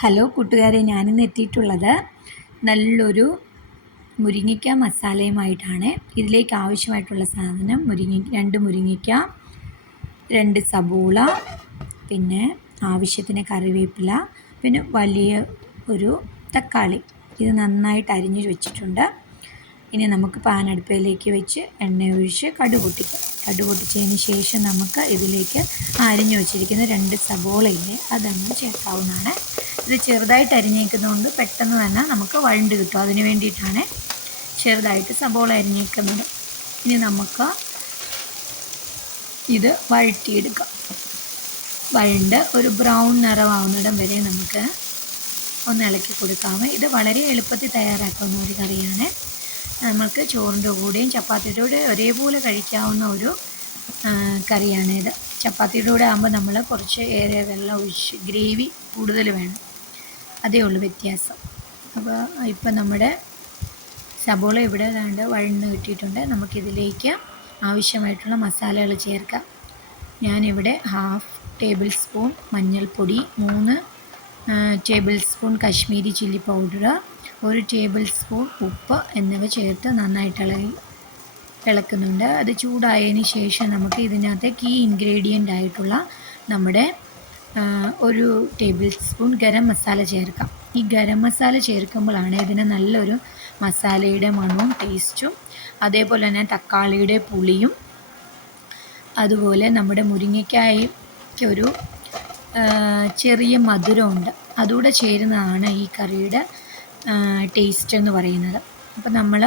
Hello കൂട്ടുകാരെ, ഞാനിന്ന് എത്തിയിട്ടുള്ളത് നല്ലൊരു മുരിങ്ങയ്ക്ക മസാലയുമായിട്ടാണ്. ഇതിലേക്ക് ആവശ്യമായിട്ടുള്ള സാധനം രണ്ട് മുരിങ്ങയ്ക്ക, 2 സബോള, പിന്നെ ആവശ്യത്തിന് കറിവേപ്പില, പിന്നെ വലിയ ഒരു തക്കാളി. ഇത് നന്നായിട്ട് അരിഞ്ഞ് വെച്ചിട്ടുണ്ട്. ഇനി നമുക്ക് പാൻ അടുപ്പിലേക്ക് വെച്ച് എണ്ണ ഒഴിച്ച് കടുക് പൊട്ടിക്കാം. കടുക് പൊട്ടിച്ചതിന് ശേഷം നമുക്ക് ഇതിലേക്ക് അരിഞ്ഞു വെച്ചിരിക്കുന്ന 2 സബോളയില്ലേ അതങ്ങ് ചേർക്കാവുന്നതാണ്. ഇത് ചെറുതായിട്ട് അരിഞ്ഞേക്കുന്നതുകൊണ്ട് പെട്ടെന്ന് തന്നെ നമുക്ക് വഴണ്ട് കിട്ടും. അതിന് വേണ്ടിയിട്ടാണ് ചെറുതായിട്ട് സബോള അരിഞ്ഞേക്കുന്നത്. ഇനി നമുക്ക് ഇത് വഴറ്റിയെടുക്കാം. വഴണ്ട് ഒരു ബ്രൗൺ നിറമാവുന്നിടം വരെ നമുക്ക് ഒന്ന് ഇളക്കി കൊടുക്കാം. ഇത് വളരെ എളുപ്പത്തിൽ തയ്യാറാക്കാവുന്ന ഒരു കറിയാണ്. നമുക്ക് ചോറിൻ്റെ കൂടെയും ചപ്പാത്തിയുടെ കൂടെ ഒരേപോലെ കഴിക്കാവുന്ന ഒരു കറിയാണ് ഇത്. ചപ്പാത്തിയുടെ കൂടെ ആകുമ്പോൾ നമ്മൾ കുറച്ച് ഏറെ വെള്ളം ഒഴിച്ച് ഗ്രേവി കൂടുതൽ വേണം, അതേ ഉള്ളൂ വ്യത്യാസം. അപ്പോൾ ഇപ്പം നമ്മുടെ സബോള ഇവിടെ ഏതാണ്ട് വഴന്ന് കിട്ടിയിട്ടുണ്ട്. നമുക്കിതിലേക്ക് ആവശ്യമായിട്ടുള്ള മസാലകൾ ചേർക്കാം. ഞാനിവിടെ 1/2 ടേബിൾ സ്പൂൺ മഞ്ഞൾപ്പൊടി, 3 table spoon Kashmiri chilli powder, 1 table spoon ഉപ്പ് എന്നിവ ചേർത്ത് നന്നായിട്ട് ഇളക്കുന്നുണ്ട്. അത് ചൂടായതിന് ശേഷം നമുക്ക് ഇതിനകത്ത് കീ ഇൻഗ്രീഡിയൻ്റ് ആയിട്ടുള്ള നമ്മുടെ 1 ടേബിൾ സ്പൂൺ ഗരം മസാല ചേർക്കാം. ഈ ഗരം മസാല ചേർക്കുമ്പോഴാണ് ഇതിന് നല്ലൊരു മസാലയുടെ മണവും ടേസ്റ്റും, അതേപോലെ തന്നെ തക്കാളിയുടെ പുളിയും, അതുപോലെ നമ്മുടെ മുരിങ്ങയ്ക്കായ്ക്കൊരു ചെറിയ മധുരമുണ്ട്, അതുകൂടെ ചേരുന്നതാണ് ഈ കറിയുടെ ടേസ്റ്റ് എന്ന് പറയുന്നത്. അപ്പോൾ നമ്മൾ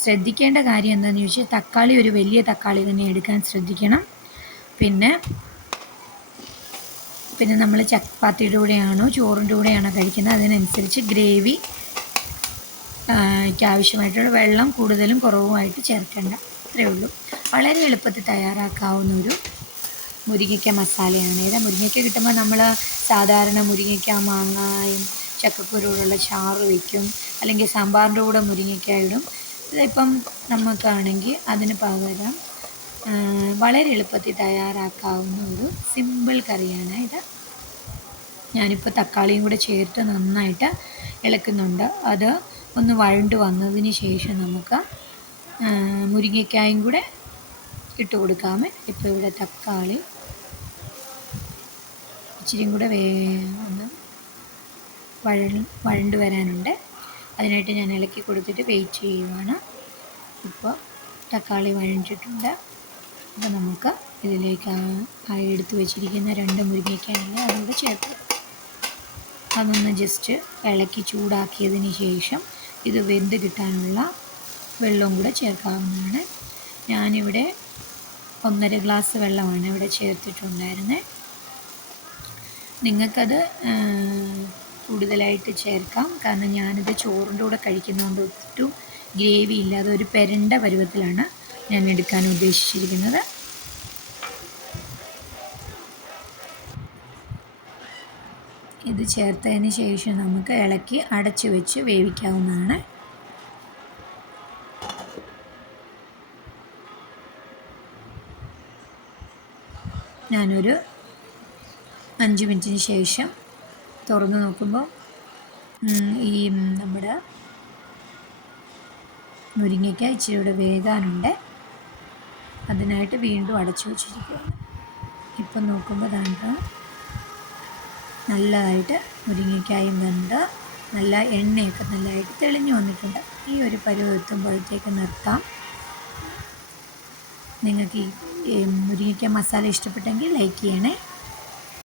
ശ്രദ്ധിക്കേണ്ട കാര്യം എന്താണെന്ന് ചോദിച്ചാൽ തക്കാളി ഒരു വലിയ തക്കാളി തന്നെ എടുക്കാൻ ശ്രദ്ധിക്കണം. പിന്നെ നമ്മൾ ചപ്പാത്തിയുടെ കൂടെയാണോ ചോറിൻ്റെ കൂടെയാണോ കഴിക്കുന്നത് അതിനനുസരിച്ച് ഗ്രേവിക്ക് ആവശ്യമായിട്ടുള്ള വെള്ളം കൂടുതലും കുറവുമായിട്ട് ചേർക്കേണ്ട, അത്രയേ ഉള്ളൂ. വളരെ എളുപ്പത്തിൽ തയ്യാറാക്കാവുന്ന ഒരു മുരിങ്ങയ്ക്ക മസാലയാണ് ഇത്. മുരിങ്ങയ്ക്ക കിട്ടുമ്പോൾ നമ്മൾ സാധാരണ മുരിങ്ങയ്ക്ക മാങ്ങയും ചക്കക്കുരുവുള്ള ചാറ് വയ്ക്കും, അല്ലെങ്കിൽ സാമ്പാറിൻ്റെ കൂടെ മുരിങ്ങയ്ക്ക ഇടും. ഇതിപ്പം നമുക്കാണെങ്കിൽ അതിന് പകരം വളരെ എളുപ്പത്തിൽ തയ്യാറാക്കാവുന്ന ഒരു സിമ്പിൾ കറിയാണ് ഇത്. ഞാനിപ്പോൾ തക്കാളിയും കൂടെ ചേർത്ത് നന്നായിട്ട് ഇളക്കുന്നുണ്ട്. അത് ഒന്ന് വഴണ്ട് വന്നതിന് ശേഷം നമുക്ക് മുരിങ്ങയ്ക്കായും കൂടെ ഇട്ട് കൊടുക്കാമേ. ഇപ്പോൾ ഇവിടെ തക്കാളി ഇച്ചിരിയും കൂടെ ഒന്ന് വഴണ്ട് വരാനുണ്ട്. അതിനായിട്ട് ഞാൻ ഇളക്കി കൊടുത്തിട്ട് വെയിറ്റ് ചെയ്യുവാണ്. ഇപ്പോൾ തക്കാളി വഴണ്ടിട്ടുണ്ട്. അപ്പോൾ നമുക്ക് ഇതിലേക്ക് എടുത്ത് വെച്ചിരിക്കുന്ന 2 മുരിങ്ങയ്ക്കാണെങ്കിൽ അതുകൂടെ ചേർത്ത് അതൊന്ന് ജസ്റ്റ് ഇളക്കി ചൂടാക്കിയതിന് ശേഷം ഇത് വെന്ത് കിട്ടാനുള്ള വെള്ളവും കൂടെ ചേർക്കാവുന്നതാണ്. ഞാനിവിടെ 1.5 ഗ്ലാസ് വെള്ളമാണ് ഇവിടെ ചേർത്തിട്ടുണ്ടായിരുന്നത്. നിങ്ങൾക്കത് കൂടുതലായിട്ട് ചേർക്കാം, കാരണം ഞാനിത് ചോറിൻ്റെ കൂടെ കഴിക്കുന്നതുകൊണ്ട് ഒട്ടും ഗ്രേവി ഇല്ലാതെ ഒരു പെരണ്ട പരുവത്തിലാണ് ഞാൻ എടുക്കാൻ ഉദ്ദേശിച്ചിരിക്കുന്നത്. ഇത് ചേർത്തതിന് ശേഷം നമുക്ക് ഇളക്കി അടച്ചു വെച്ച് വേവിക്കാവുന്നതാണ്. ഞാനൊരു 5 മിനിറ്റിന് ശേഷം തുറന്ന് നോക്കുമ്പോൾ ഈ നമ്മുടെ മുരിങ്ങയ്ക്ക ഇച്ചിരി കൂടെ വേകാനുണ്ട്. അതിനായിട്ട് വീണ്ടും അടച്ചു വെച്ചിരിക്കുകയാണ്. ഇപ്പം നോക്കുമ്പോൾ ദാണ്ട് നല്ലതായിട്ട് മുരിങ്ങയ്ക്കായും വെന്ത് നല്ല എണ്ണയൊക്കെ നല്ലതായിട്ട് തെളിഞ്ഞു വന്നിട്ടുണ്ട്. ഈ ഒരു പരുവം എത്തുമ്പോഴത്തേക്ക് നിർത്താം. നിങ്ങൾക്ക് ഈ മുരിങ്ങയ്ക്ക മസാല ഇഷ്ടപ്പെട്ടെങ്കിൽ ലൈക്ക് ചെയ്യണേ.